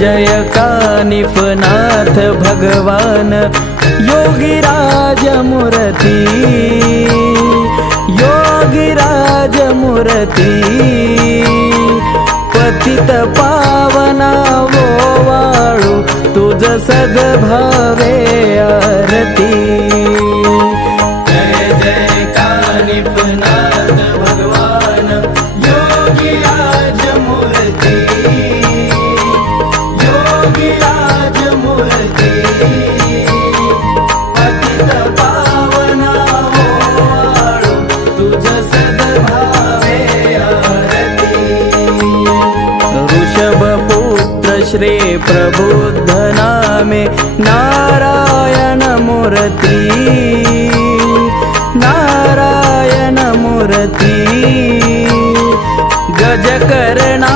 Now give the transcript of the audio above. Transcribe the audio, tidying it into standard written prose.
जय कानिफनाथ भगवान योगीराज मूर्ती, योगीराज मूर्ती। पतित पावना ओवाळू तुझ सद्भावे आरती। जय जय कानिफनाथ भगवान योगीराज मूर्ती, योगीराज मूर्ती। पतित पावना ओवाळू तुझ सद्भावे आरती। ऋषभपुत्र श्री प्रबुद्ध नामे नारायण मूर्ती, नारायण मूर्ती। गजकर्णा